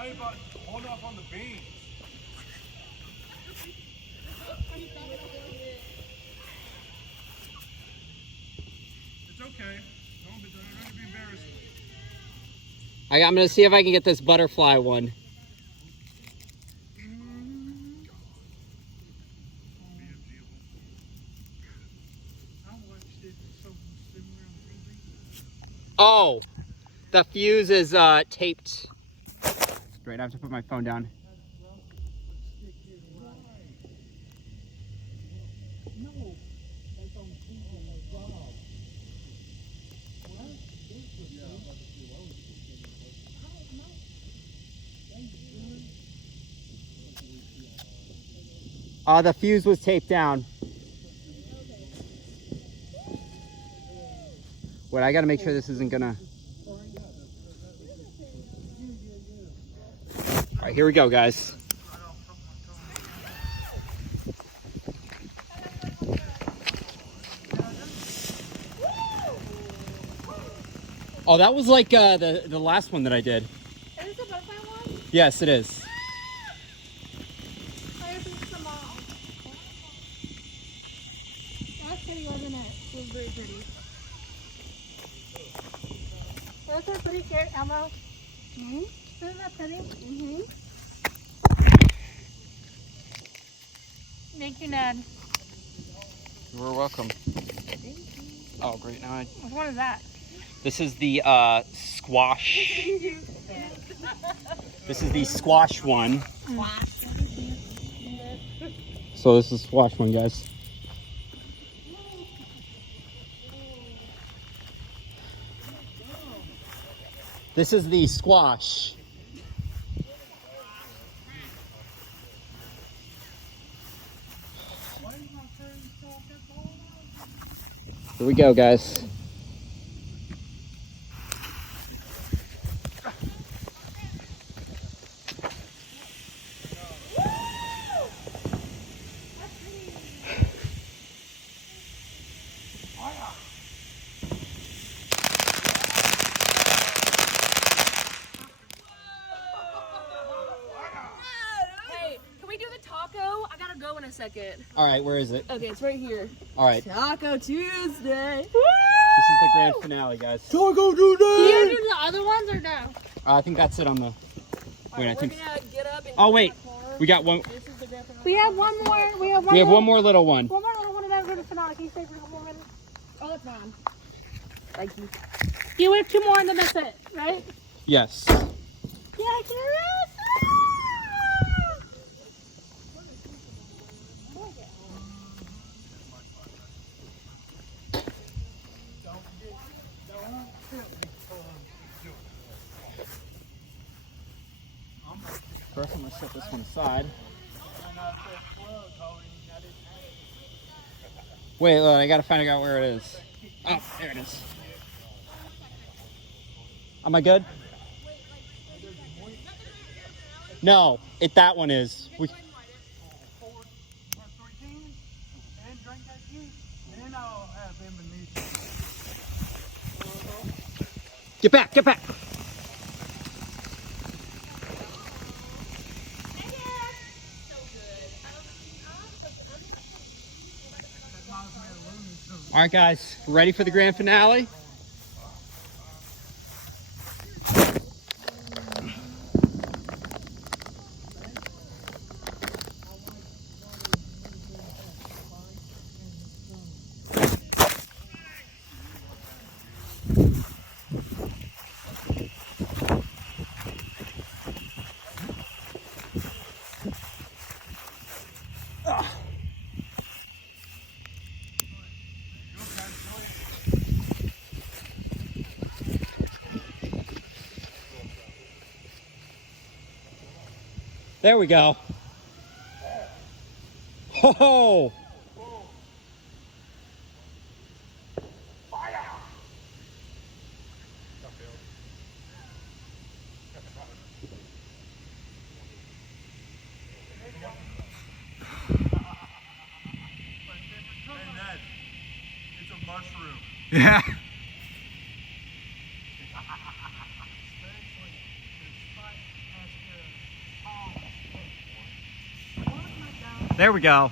tell you about holding off on the beans. It's okay. Don't be embarrassed. I'm gonna see if I can get this butterfly one. Oh, the fuse is taped. Great, I have to put my phone down. The fuse was taped down. Wait, I gotta make sure this isn't gonna... All right, here we go, guys. Oh, that was like the last one that I did. Is this a butterfly one? Yes, it is. That's pretty, wasn't it? It was very pretty. That's a pretty cute, Elmo. Mm-hmm. Isn't that pretty? Mm-hmm. Thank you, Ned. You're welcome. Oh, great. Now Which one is that? this is the squash. This is the squash one. So this is squash one, guys. This is the squash. Here we go, guys. Second. All right, where is it? Okay, it's right here. All right. Taco Tuesday. This is the grand finale, guys. Taco Tuesday! Do you do the other ones or no? I think that's it on the... Wait, Right, I think... we're gonna get up and Oh, wait. We got one... This is the grand finale. We have one more. We have one more little one. One more little one and then we're gonna finale. Can you stay for a couple more minutes? Oh, that's fine. Thank you. You have two more and then that's it, right? Yes. Yeah, Curious! First, I'm gonna set this one aside. Wait, look, I gotta find out where it is. Oh, there it is. Am I good? No, that one is. Get back, get back. All right, guys, ready for the grand finale? There we go. Ho ho! It's a mushroom. Yeah. There we go.